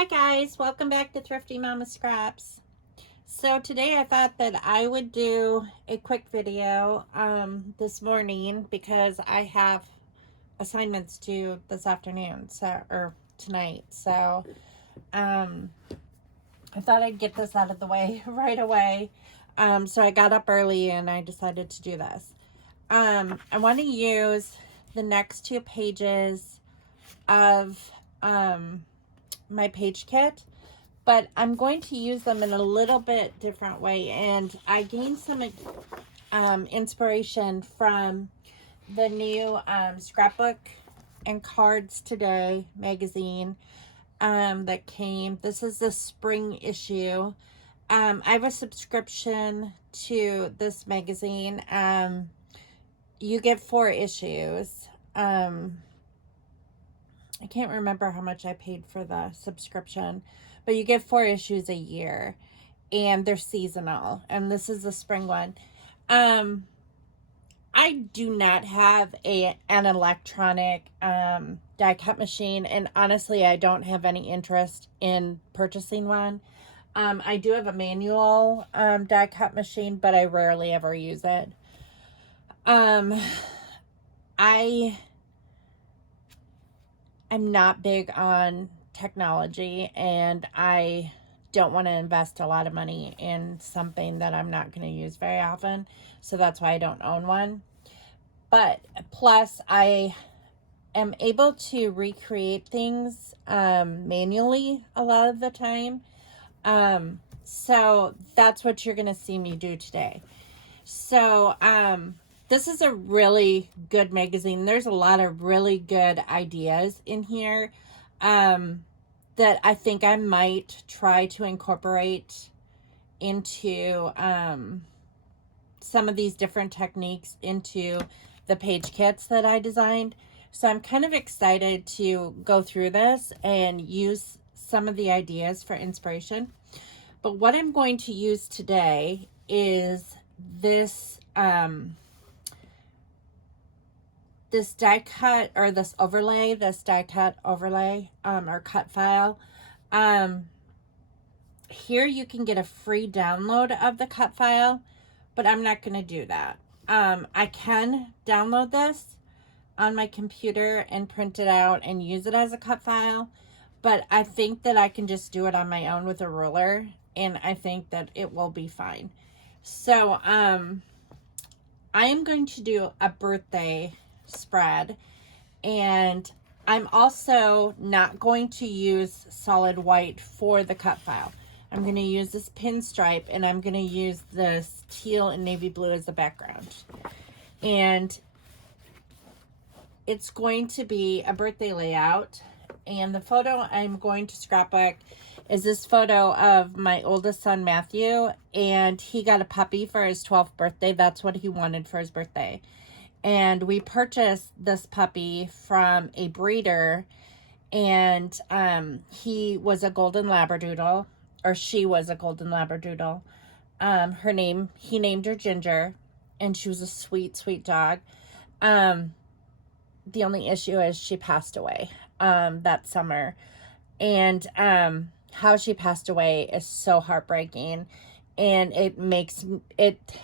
Hi guys, welcome back to Thrifty Mama Scraps. So today I thought that I would do a quick video this morning because I have assignments due this afternoon, or tonight. So I thought I'd get this out of the way right away. So I got up early and I decided to do this. I want to use the next 2 pages of my page kit, but I'm going to use them in a little bit different way. And I gained some inspiration from the new Scrapbook and Cards Today magazine that came. This is the spring issue. I have a subscription to this magazine. You get 4 issues. I can't remember how much I paid for the subscription, but you get 4 issues a year, and they're seasonal, and this is the spring one. I do not have an electronic die cut machine, and honestly, I don't have any interest in purchasing one. I do have a manual die cut machine, but I rarely ever use it. I'm not big on technology, and I don't want to invest a lot of money in something that I'm not going to use very often. So that's why I don't own one. But plus, I am able to recreate things manually a lot of the time. So that's what you're going to see me do today. So, this is a really good magazine. There's a lot of really good ideas in here that I think I might try to incorporate into some of these different techniques into the page kits that I designed. So I'm kind of excited to go through this and use some of the ideas for inspiration. But what I'm going to use today is this this die cut, or this die cut overlay or cut file. Here you can get a free download of the cut file, but I'm not going to do that. I can download this on my computer and print it out and use it as a cut file, but I think that I can just do it on my own with a ruler, and I think that it will be fine. So I am going to do a birthday spread, and I'm also not going to use solid white for the cut file. I'm going to use this pinstripe, and I'm going to use this teal and navy blue as the background. And it's going to be a birthday layout, and the photo I'm going to scrapbook is this photo of my oldest son, Matthew, and he got a puppy for his 12th birthday. That's what he wanted for his birthday. And we purchased this puppy from a breeder, and he was a golden labradoodle, or she was a golden labradoodle. He named her Ginger, and she was a sweet, sweet dog. The only issue is she passed away that summer, and how she passed away is so heartbreaking, and it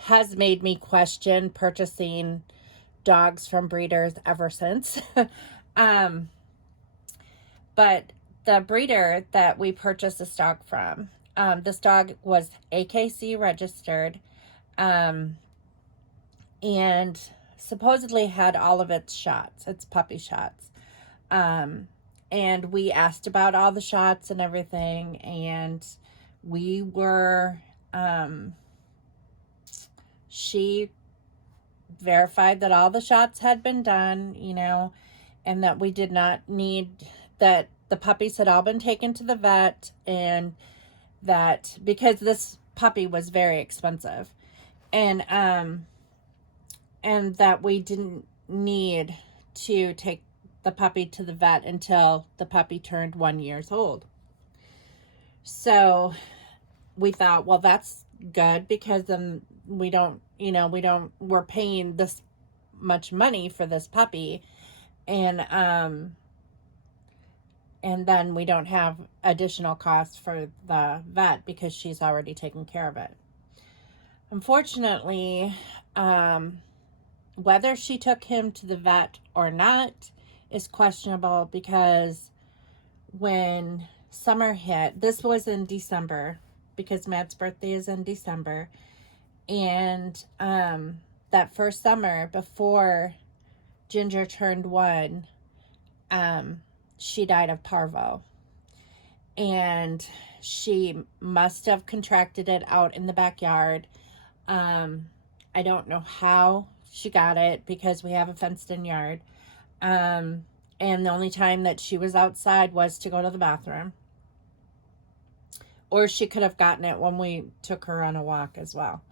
has made me question purchasing dogs from breeders ever since. But the breeder that we purchased this dog from, this dog was AKC registered, and supposedly had all of its shots, its puppy shots. And we asked about all the shots and everything, and we were, she verified that all the shots had been done, and that we did not need, that the puppies had all been taken to the vet, and that because this puppy was very expensive, and that we didn't need to take the puppy to the vet until the puppy turned 1 year old. So we thought, well, that's good, because then we're paying this much money for this puppy, and And then we don't have additional costs for the vet because she's already taken care of it. Unfortunately, whether she took him to the vet or not is questionable, because when summer hit, this was in December because Matt's birthday is in December, and that first summer before Ginger turned 1, she died of parvo, and she must have contracted it out in the backyard. I don't know how she got it because we have a fenced in yard. And the only time that she was outside was to go to the bathroom. Or she could have gotten it when we took her on a walk as well.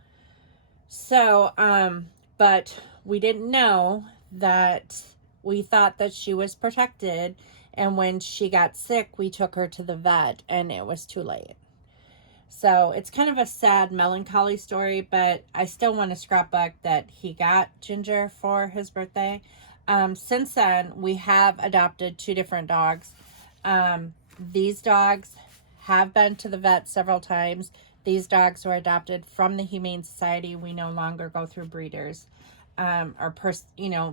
So, but we didn't know that. We thought that she was protected. And when she got sick, we took her to the vet and it was too late. So it's kind of a sad, melancholy story, but I still want to scrapbook that he got Ginger for his birthday. Since then, we have adopted 2 different dogs. These dogs have been to the vet several times. These dogs were adopted from the Humane Society. We no longer go through breeders, or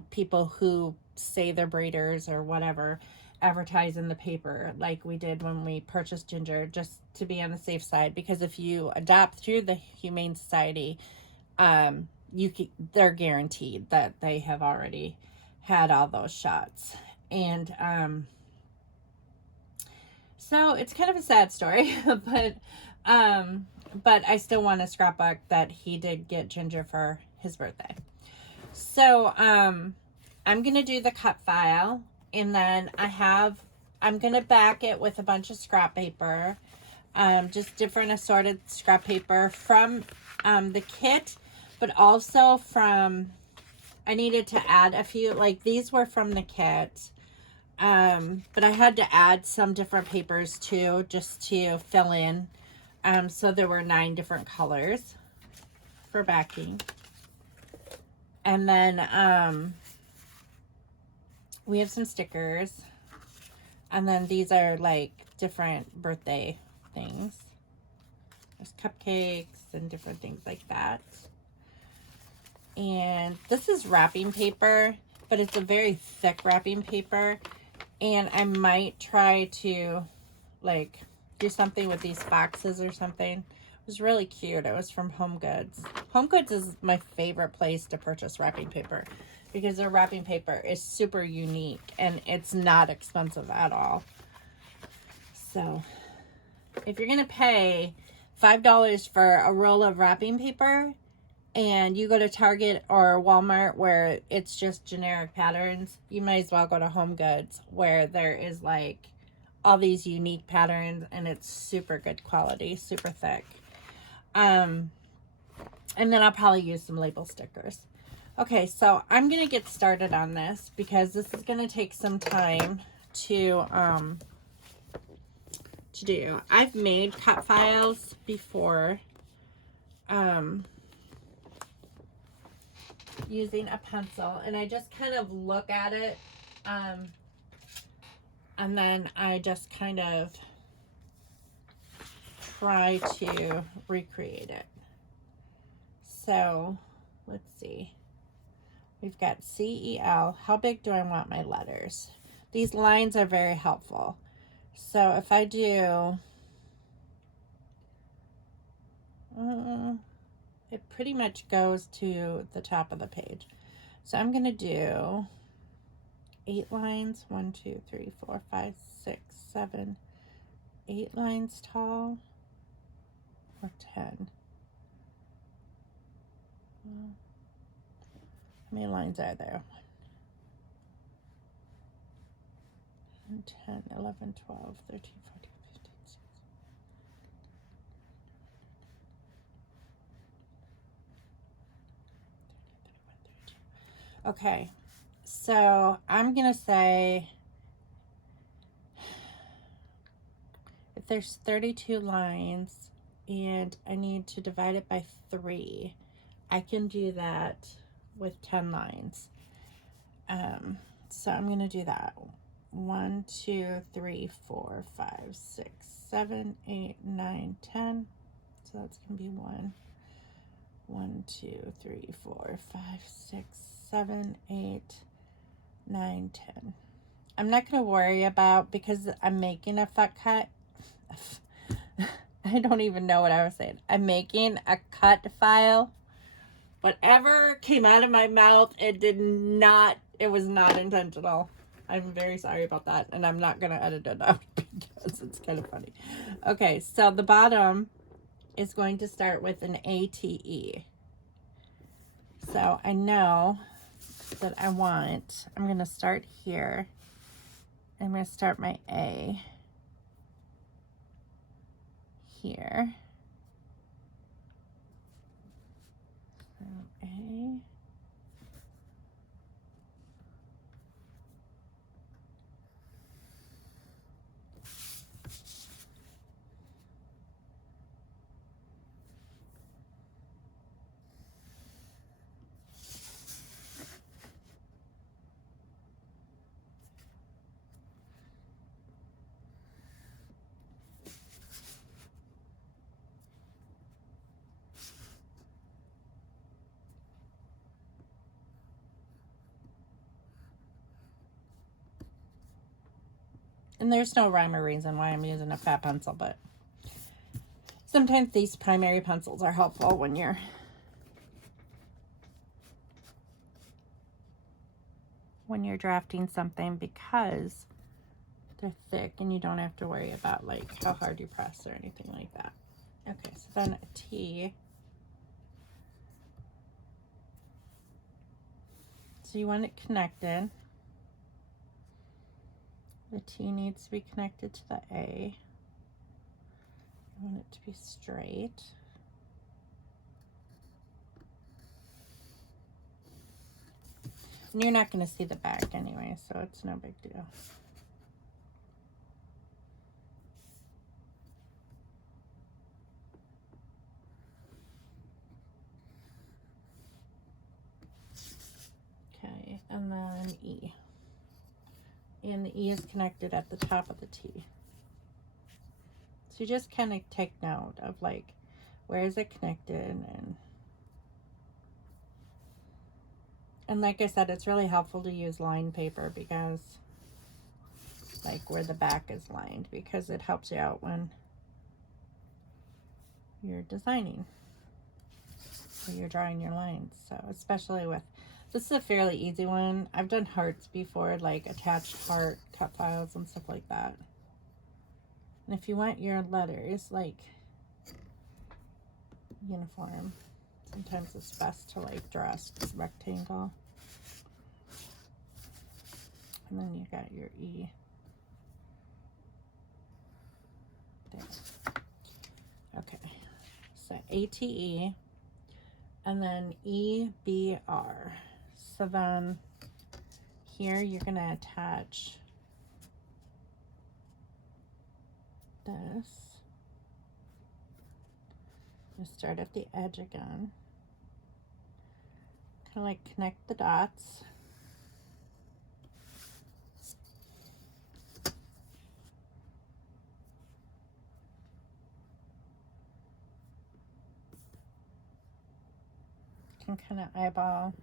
people who say they're breeders or whatever, advertise in the paper like we did when we purchased Ginger, just to be on the safe side. Because if you adopt through the Humane Society, they're guaranteed that they have already had all those shots. And so it's kind of a sad story, but I still want to scrapbook that he did get Ginger for his birthday. So I'm gonna do the cut file, and then I'm going to back it with a bunch of scrap paper, just different assorted scrap paper from the kit, but also from, I needed to add a few, like these were from the kit, but I had to add some different papers too, just to fill in. So there were 9 different colors for backing. And then we have some stickers, and then these are like different birthday things. There's cupcakes and different things like that. And this is wrapping paper, but it's a very thick wrapping paper, and I might try to like do something with these boxes or something. It was really cute. It was from Home Goods. Home Goods is my favorite place to purchase wrapping paper, because their wrapping paper is super unique and it's not expensive at all. So if you're gonna pay $5 for a roll of wrapping paper, and you go to Target or Walmart where it's just generic patterns, you might as well go to Home Goods where there is like all these unique patterns, and it's super good quality, super thick. And then I'll probably use some label stickers. Okay, so I'm going to get started on this because this is going to take some time to do. I've made cut files before using a pencil, and I just kind of look at it and then I just kind of try to recreate it. So let's see. We've got CEL. How big do I want my letters? These lines are very helpful. So if I do, it pretty much goes to the top of the page. So I'm going to do 8 lines, 1, 2, 3, 4, 5, 6, 7, 8 lines tall, or 10. How many lines are there? 1, 10, 11, 12, 13, 14, 15, 16. Okay, so I'm going to say if there's 32 lines and I need to divide it by 3, I can do that with 10 lines. So I'm going to do that. 1, 2, 3, 4, 5, 6, 7, 8, 9, 10. So that's going to be 1, 2, 3, 4, 5, 6, 7, 8, 9, 10. I'm not going to worry about, because I'm making a cut. I don't even know what I was saying. I'm making a cut file. Whatever came out of my mouth, it was not intentional. I'm very sorry about that. And I'm not going to edit it out because it's kind of funny. Okay, so the bottom is going to start with an ATE. So I know that I'm going to start here. I'm going to start my A here. So A. And there's no rhyme or reason why I'm using a fat pencil, but sometimes these primary pencils are helpful when you're drafting something, because they're thick and you don't have to worry about like how hard you press or anything like that. Okay, so then a T. So you want it connected. The T needs to be connected to the A. You want it to be straight. And you're not going to see the back anyway, so it's no big deal. Okay, and then E. And the E is connected at the top of the T. So you just kind of take note of like, where is it connected? And like I said, it's really helpful to use lined paper, because like where the back is lined, because it helps you out when you're designing or you're drawing your lines. So especially with, this is a fairly easy one. I've done hearts before, like attached heart cut files and stuff like that. And if you want your letters like uniform, sometimes it's best to like draw a rectangle. And then you got your E there. Okay, so ATE, and then EBR. So then here you're going to attach this. You start at the edge again. Kind of like connect the dots. You can kind of eyeball.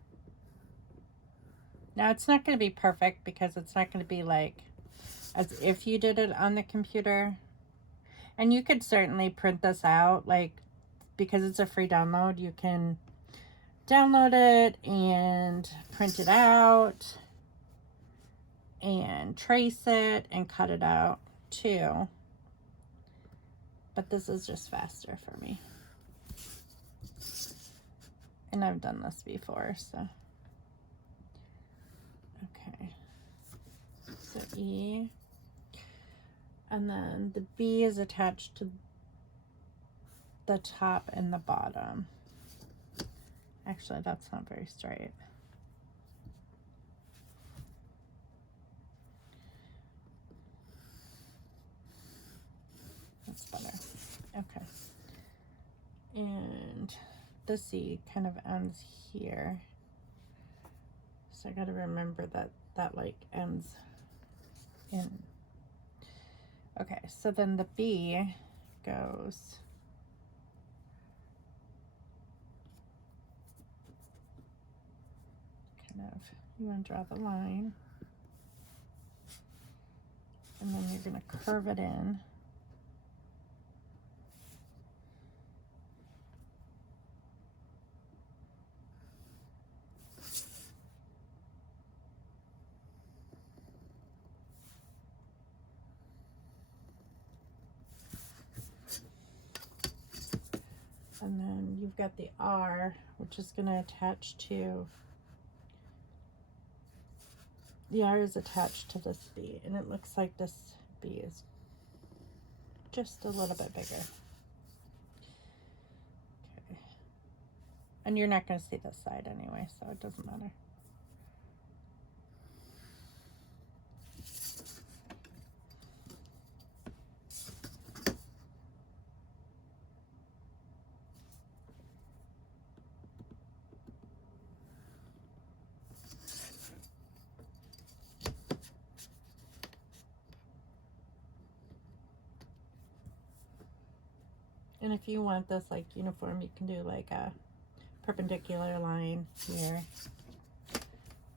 Now it's not going to be perfect, because it's not going to be like as if you did it on the computer. And you could certainly print this out, like, because it's a free download, you can download it and print it out and trace it and cut it out too. But this is just faster for me. And I've done this before, so. Okay. So E. And then the B is attached to the top and the bottom. Actually, that's not very straight. That's better. Okay. And the C kind of ends here. So I gotta remember that that like ends in. Okay, so then the B goes kind of, you want to draw the line, and then you're going to curve it in. And then you've got the R, which is going to attach to, the R is attached to this B, and it looks like this B is just a little bit bigger. Okay. And you're not going to see this side anyway, so it doesn't matter. And if you want this like uniform, you can do like a perpendicular line here,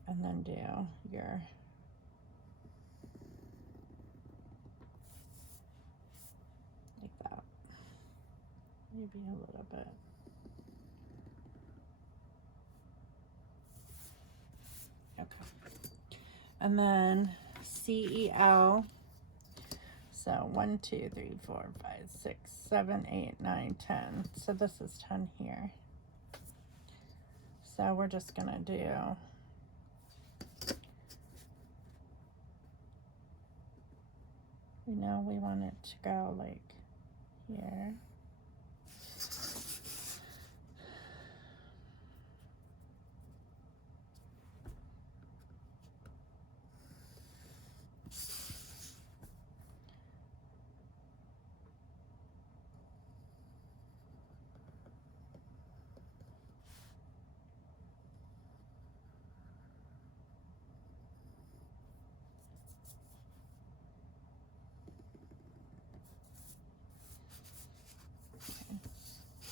and then do your like that, maybe a little bit. Okay, and then CEL. So 1, 2, 3, 4, 5, 6, 7, 8, 9, 10. So this is 10 here. So we're just gonna do we want it to go like here.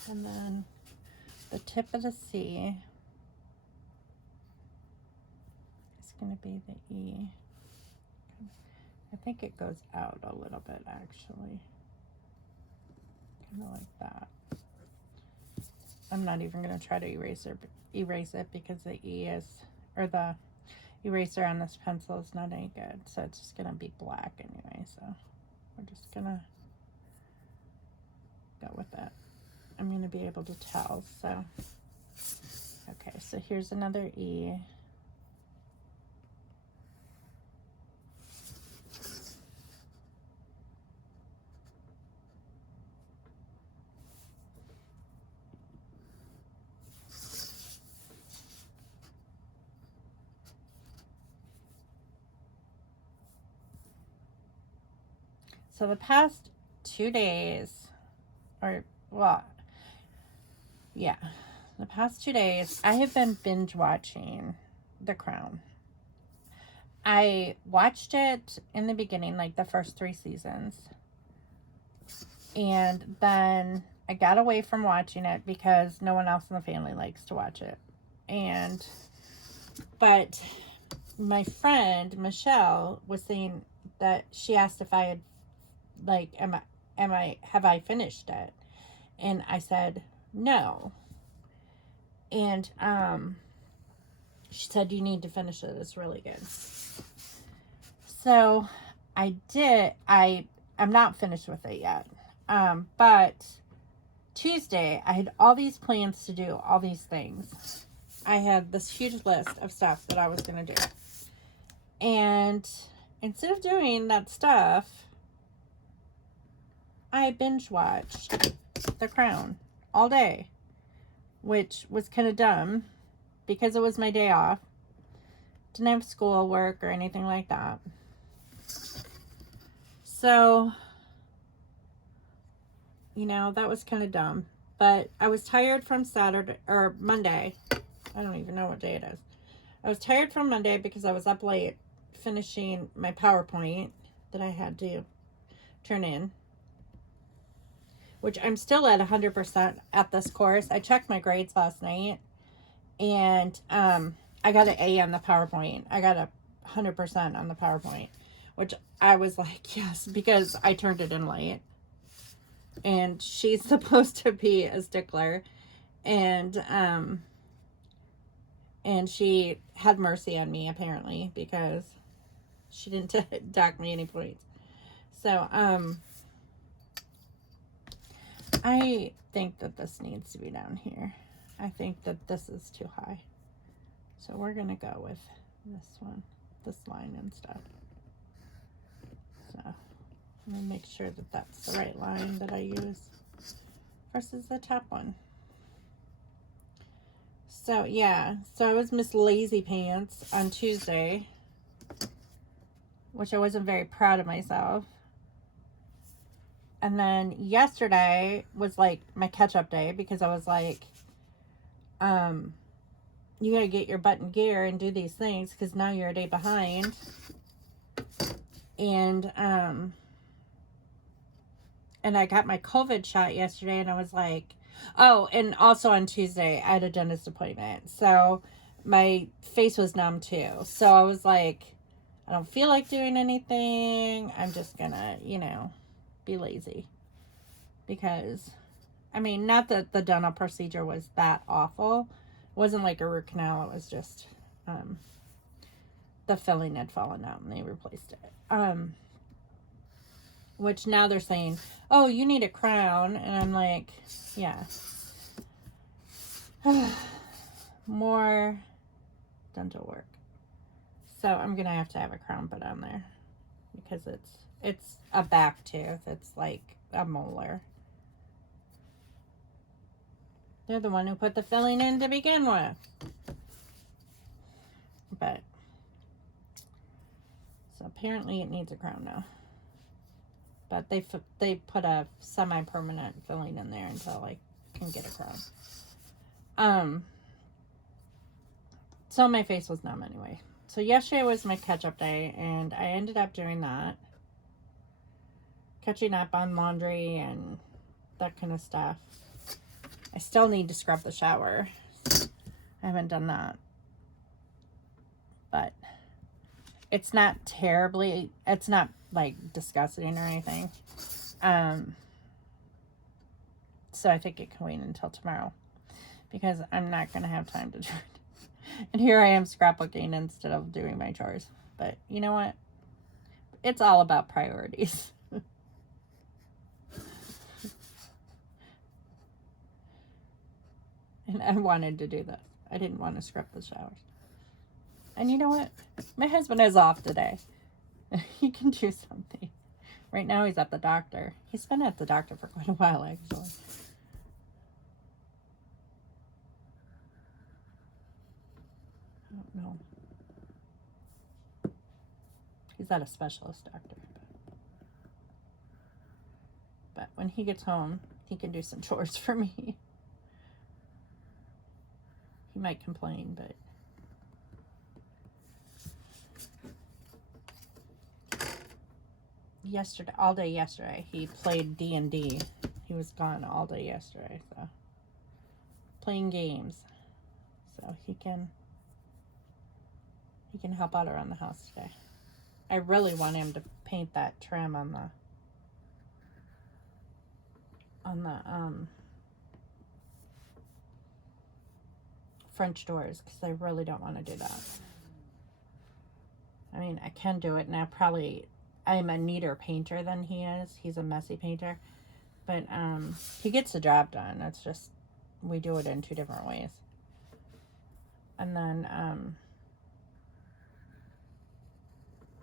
And then the tip of the C is going to be the E. I think it goes out a little bit actually. Kind of like that. I'm not even going to try to erase it because the E is, or the eraser on this pencil is not any good. So it's just going to be black anyway. So we're just going to go with it. I'm going to be able to tell. So, okay, so here's another E. So the past 2 days, or well, yeah, the past 2 days, I have been binge watching The Crown. I watched it in the beginning, like the first 3 seasons. And then I got away from watching it because no one else in the family likes to watch it. But my friend, Michelle, was saying that she asked if I had, like, have I finished it? And I said, no. And she said, you need to finish it. It's really good. So I did. I'm not finished with it yet. But Tuesday, I had all these plans to do all these things. I had this huge list of stuff that I was going to do. And instead of doing that stuff, I binge watched The Crown all day, which was kind of dumb because it was my day off. Didn't have school work or anything like that. So, that was kind of dumb. But I was tired from Saturday or Monday. I don't even know what day it is. I was tired from Monday because I was up late finishing my PowerPoint that I had to turn in, which I'm still at 100% at this course. I checked my grades last night, and I got an A on the PowerPoint. I got a 100% on the PowerPoint, which I was like, yes, because I turned it in late. And she's supposed to be a stickler, and she had mercy on me apparently because she didn't dock me any points. So I think that this needs to be down here. I think that this is too high. So we're going to go with this one, this line and stuff. So I'm going to make sure that that's the right line that I use versus the top one. So yeah, so I was Miss Lazy Pants on Tuesday, which I wasn't very proud of myself. And then yesterday was like my catch-up day because I was like, you gotta get your butt in gear and do these things because now you're a day behind. And I got my COVID shot yesterday, and I was like, oh, and also on Tuesday I had a dentist appointment, so my face was numb too. So I was like, I don't feel like doing anything. I'm just gonna, be lazy. Because, I mean, not that the dental procedure was that awful. It wasn't like a root canal. It was just the filling had fallen out and they replaced it. Which now they're saying, oh, you need a crown. And I'm like, yeah. More dental work. So I'm going to have a crown put on there. Because it's a back tooth. It's like a molar. They're the one who put the filling in to begin with. But, so apparently it needs a crown now. But they put a semi-permanent filling in there until I can get a crown. So my face was numb anyway. So yesterday was my catch-up day, and I ended up doing that. Catching up on laundry and that kind of stuff. I still need to scrub the shower. I haven't done that. But it's not it's not like disgusting or anything. So I think it can wait until tomorrow because I'm not going to have time to do it. And here I am scrapbooking instead of doing my chores. But you know what? It's all about priorities. And I wanted to do this. I didn't want to scrub the showers. And you know what? My husband is off today. He can do something. Right now he's at the doctor. He's been at the doctor for quite a while, actually. I don't know. He's at a specialist doctor. But when he gets home, he can do some chores for me. He might complain, but all day yesterday, he played D&D. He was gone all day yesterday, so playing games. So he can help out around the house today. I really want him to paint that trim on the French doors, because I really don't want to do that. I mean, I can do it, and I'm a neater painter than he is. He's a messy painter. But he gets the job done. It's just, we do it in two different ways. And then,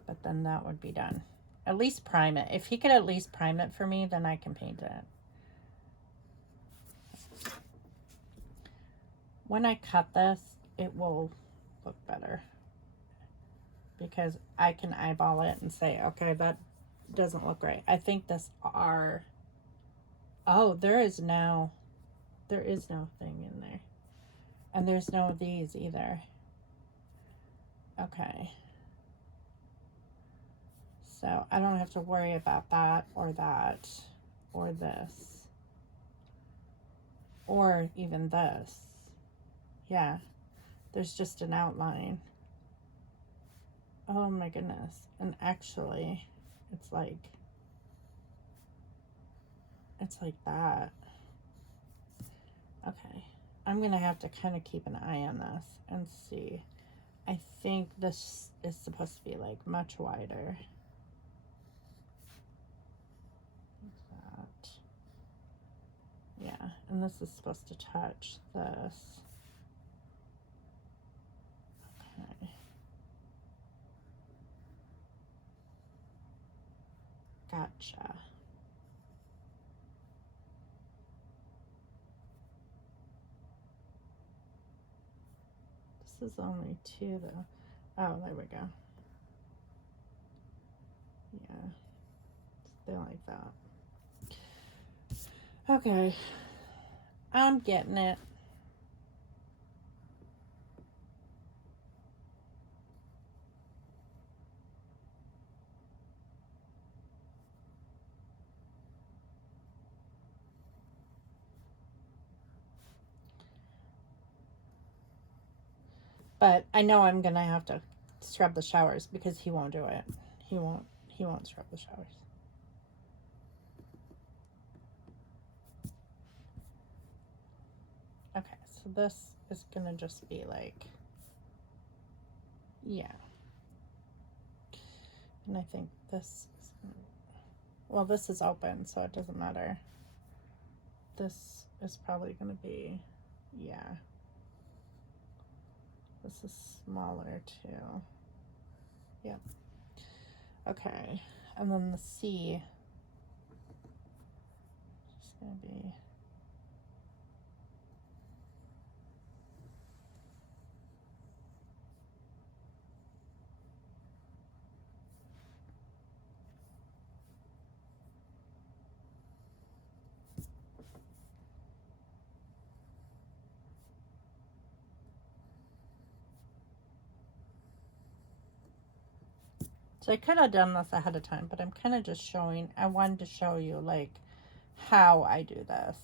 but then that would be done. At least prime it. If he could at least prime it for me, then I can paint it. When I cut this, it will look better. Because I can eyeball it and say, okay, that doesn't look right. I think there is no thing in there. And there's no of these either. Okay. So I don't have to worry about that or this or even this. Yeah, there's just an outline. Oh my goodness. And actually, it's like that. Okay, I'm gonna have to kind of keep an eye on this and see. I think this is supposed to be like much wider. That. Yeah, and this is supposed to touch this. Okay. Gotcha. This is only 2 though. Oh, there we go. Yeah, something like that. Okay, I'm getting it. But I know I'm gonna have to scrub the showers because he won't do it. He won't scrub the showers. Okay, so this is gonna just be like, yeah. And I think this is, well, this is open, so it doesn't matter. This is probably gonna be, yeah. This is smaller too. Yep. Okay, and then the C is gonna be, so I could have done this ahead of time, but I'm kind of just showing, I wanted to show you like how I do this.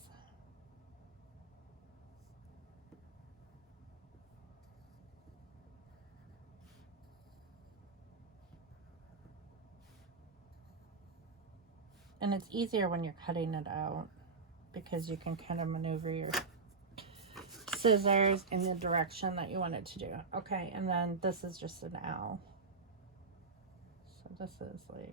And it's easier when you're cutting it out because you can kind of maneuver your scissors in the direction that you want it to do. Okay, and then this is just an L. So this is like,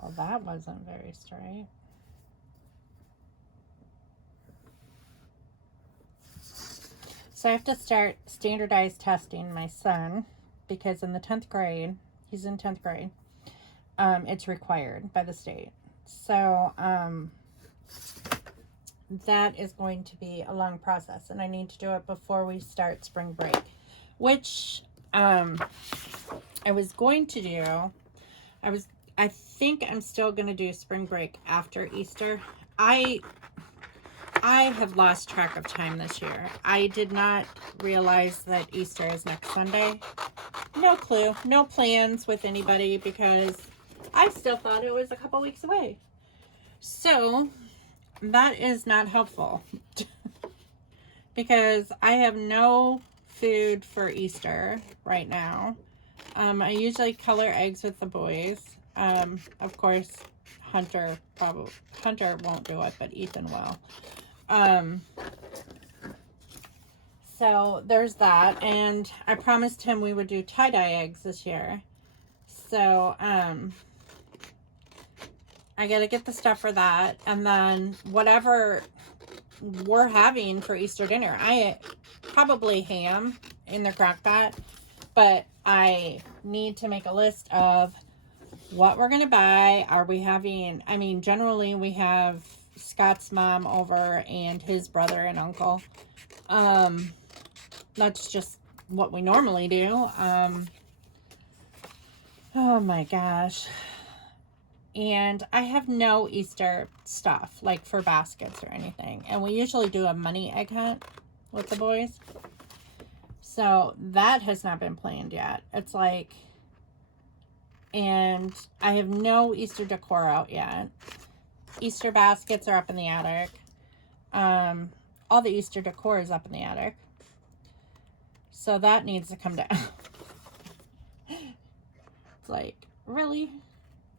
well, that wasn't very straight. So I have to start standardized testing my son because in the 10th grade, he's in 10th grade, it's required by the state. So that is going to be a long process, and I need to do it before we start spring break, which I was going to do. I think I'm still going to do spring break after Easter. I have lost track of time this year. I did not realize that Easter is next Sunday. No clue. No plans with anybody because I still thought it was a couple weeks away. So that is not helpful because I have no food for Easter right now. I usually color eggs with the boys. Of course, Hunter won't do it, but Ethan will. So there's that, and I promised him we would do tie-dye eggs this year. So, I gotta get the stuff for that, and then whatever we're having for Easter dinner, I probably ham in the crock pot, but I need to make a list of what we're gonna buy. Are we having, I mean, generally we have Scott's mom over and his brother and uncle. That's just what we normally do. Oh my gosh. And I have no Easter stuff, like for baskets or anything. And we usually do a money egg hunt with the boys. So that has not been planned yet. It's like, and I have no Easter decor out yet. Easter baskets are up in the attic. All the Easter decor is up in the attic. So that needs to come down. It's like, really?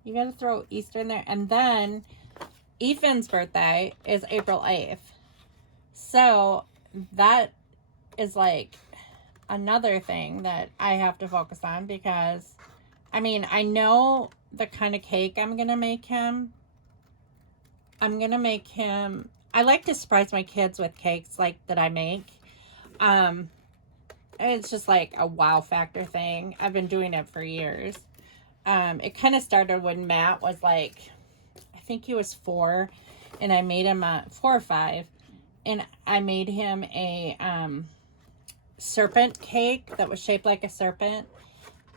You gotta throw Easter in there? And then Ethan's birthday is April 8th. So that is like another thing that I have to focus on, because I mean, I know the kind of cake I'm gonna make him. I like to surprise my kids with cakes like that I make. It's just like a wow factor thing. I've been doing it for years. It kind of started when Matt was like, I think he was 4, and I made him 4 or 5, and I made him a serpent cake that was shaped like a serpent,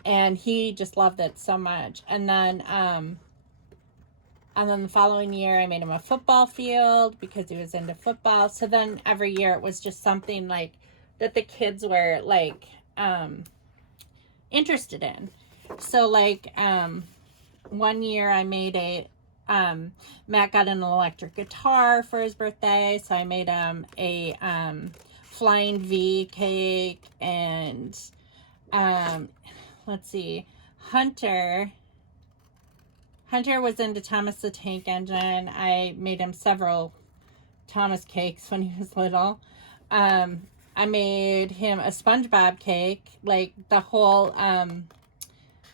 and he just loved it so much. And then the following year I made him a football field because he was into football. So then every year it was just something like that the kids were like interested in. So like one year I made Matt got an electric guitar for his birthday, so I made him a flying V cake. And let's see, Hunter was into Thomas the Tank Engine. I made him several Thomas cakes when he was little. I made him a SpongeBob cake, like the whole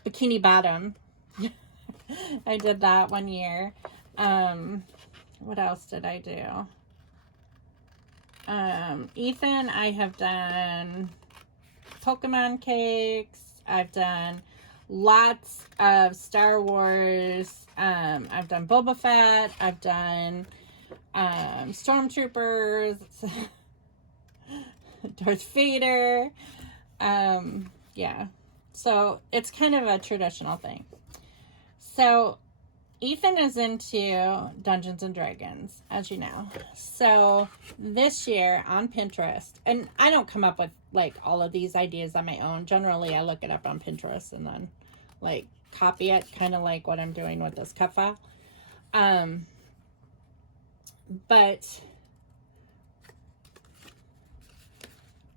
Bikini Bottom. I did that one year. What else did I do? Ethan, I have done Pokemon cakes. I've done lots of Star Wars. I've done Boba Fett. I've done Stormtroopers. Darth Vader. Yeah. So it's kind of a traditional thing. So Ethan is into Dungeons and Dragons, as you know. So this year on Pinterest, and I don't come up with like all of these ideas on my own. Generally, I look it up on Pinterest and then like copy it, kind of like what I'm doing with this cut file. But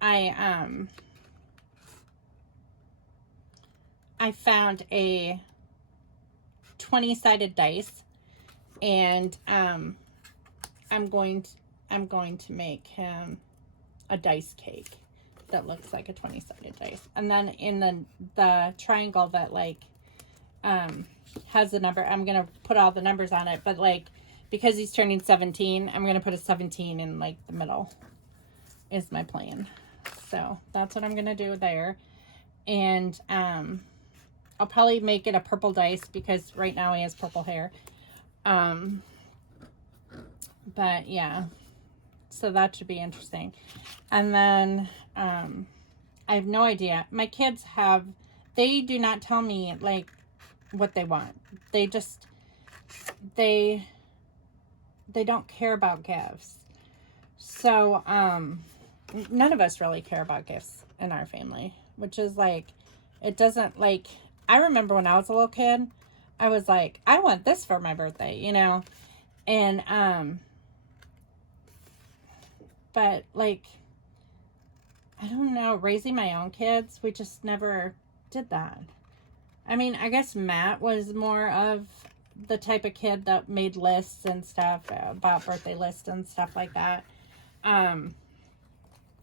I found a 20-sided dice, and I'm going to make him a dice cake that looks like a 20-sided dice. And then in the triangle that like has the number, I'm gonna put all the numbers on it, but like because he's turning 17, I'm gonna put a 17 in like the middle is my plan. So that's what I'm gonna do there. And I'll probably make it a purple dice because right now he has purple hair. But yeah, so that should be interesting. And then I have no idea. My kids they do not tell me like what they want. They don't care about gifts. So none of us really care about gifts in our family, which is like, it doesn't like, I remember when I was a little kid, I was like, I want this for my birthday, you know? And, but like, I don't know, raising my own kids, we just never did that. I mean, I guess Matt was more of the type of kid that made lists and stuff, about birthday lists and stuff like that.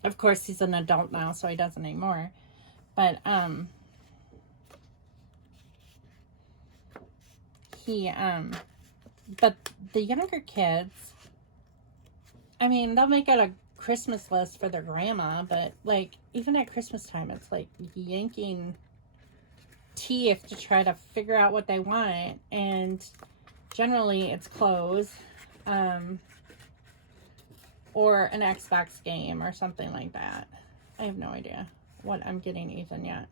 Of course, he's an adult now, so he doesn't anymore. But, but the younger kids, I mean, they'll make out a Christmas list for their grandma, but like, even at Christmas time, it's like yanking teeth to try to figure out what they want. And generally it's clothes. or an Xbox game or something like that. I have no idea what I'm getting Ethan yet.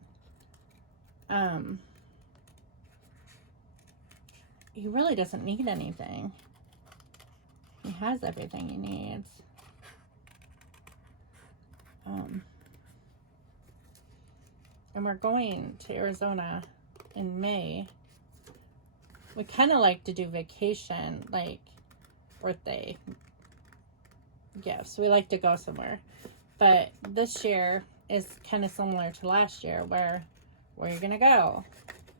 He really doesn't need anything. He has everything he needs. And we're going to Arizona in May. We kind of like to do vacation, like birthday gifts. We like to go somewhere. But this year is kind of similar to last year, where you're going to go,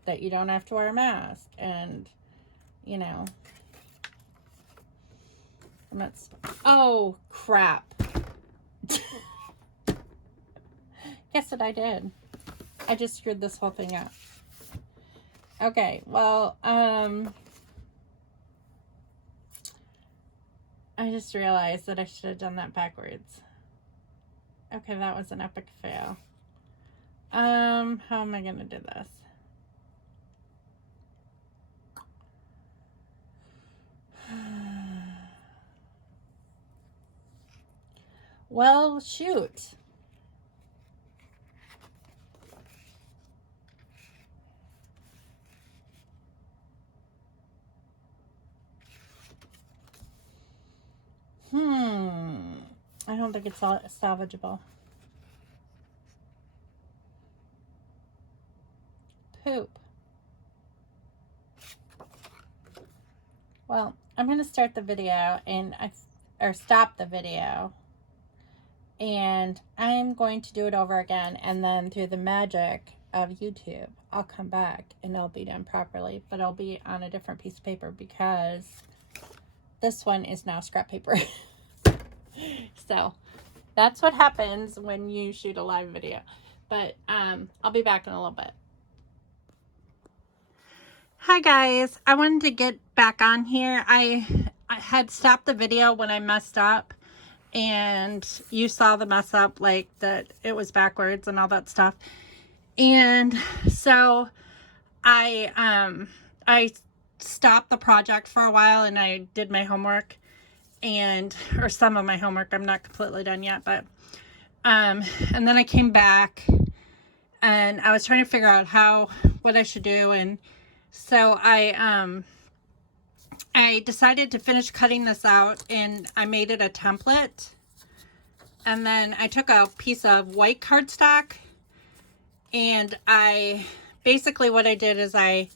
that you don't have to wear a mask, and, you know. Oh, crap. Guess what I did? I just screwed this whole thing up. Okay, well, I just realized that I should have done that backwards. Okay, that was an epic fail. How am I gonna do this? Well, shoot. I don't think it's salvageable. Poop. Well, I'm going to start the video or stop the video, and I'm going to do it over again, and then through the magic of YouTube, I'll come back and it'll be done properly, but it'll be on a different piece of paper because this one is now scrap paper. So that's what happens when you shoot a live video. But I'll be back in a little bit. Hi guys, I wanted to get back on here. I had stopped the video when I messed up, and you saw the mess up, like that it was backwards and all that stuff. And so I stopped the project for a while, and I did my homework, or some of my homework. I'm not completely done yet, but and then I came back and I was trying to figure out what I should do, and so I decided to finish cutting this out, and I made it a template. And then I took a piece of white cardstock, and basically what I did is I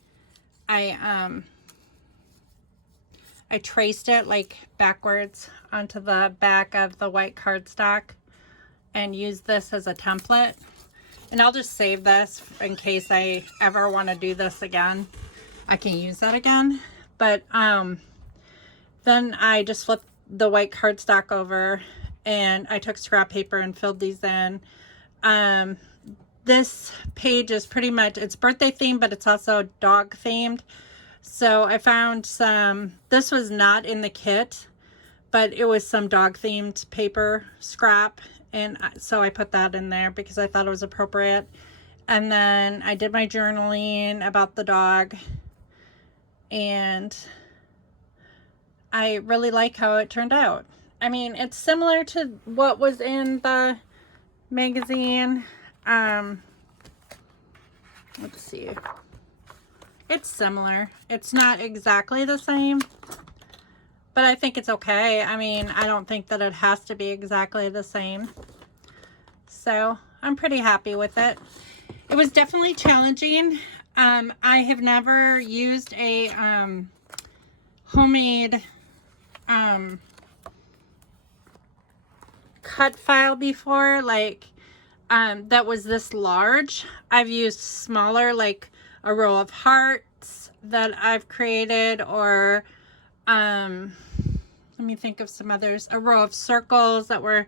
traced it like backwards onto the back of the white cardstock and used this as a template. And I'll just save this in case I ever want to do this again. I can use that again. But then I just flipped the white cardstock over, and I took scrap paper and filled these in. This page is pretty much, it's birthday themed, but it's also dog themed. So I found this was not in the kit, but it was some dog themed paper scrap. And so I put that in there because I thought it was appropriate. And then I did my journaling about the dog, and I really like how it turned out. I mean, it's similar to what was in the magazine. Let's see. It's similar. It's not exactly the same, but I think it's okay. I mean, I don't think that it has to be exactly the same. So I'm pretty happy with it. It was definitely challenging. I have never used a homemade cut file before, like that was this large. I've used smaller, like a row of hearts that I've created, or let me think of some others, a row of circles that were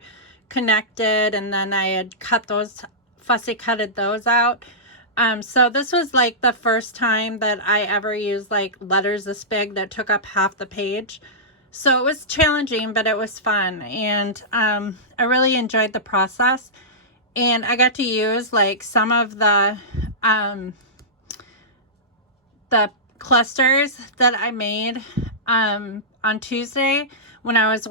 connected, and then I had cut those, fussy cutted those out. So this was like the first time that I ever used like letters this big that took up half the page. So it was challenging, but it was fun, and I really enjoyed the process. And I got to use like some of the clusters that I made on on Tuesday when I was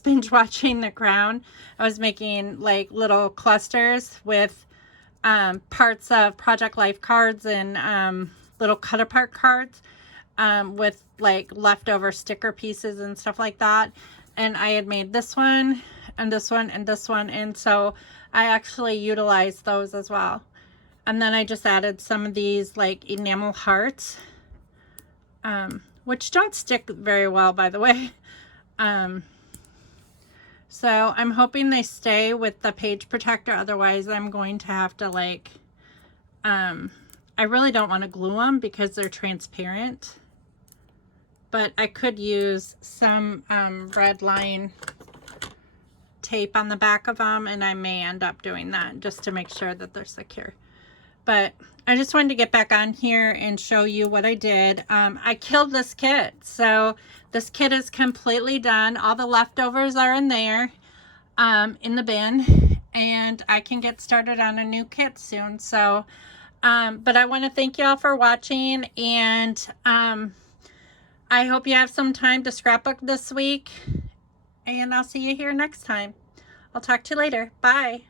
binge watching The Crown. I was making like little clusters with parts of Project Life cards and little cut apart cards with like leftover sticker pieces and stuff like that. And I had made this one and this one and this one, and so I actually utilized those as well. And then I just added some of these like enamel hearts, which don't stick very well, by the way. So I'm hoping they stay with the page protector. Otherwise, I'm going to have to like, I really don't want to glue them because they're transparent. But I could use some red line tape on the back of them, and I may end up doing that just to make sure that they're secure. But I just wanted to get back on here and show you what I did. I killed this kit. So this kit is completely done. All the leftovers are in there, in the bin, and I can get started on a new kit soon. So, but I want to thank y'all for watching, and I hope you have some time to scrapbook this week, and I'll see you here next time. I'll talk to you later. Bye.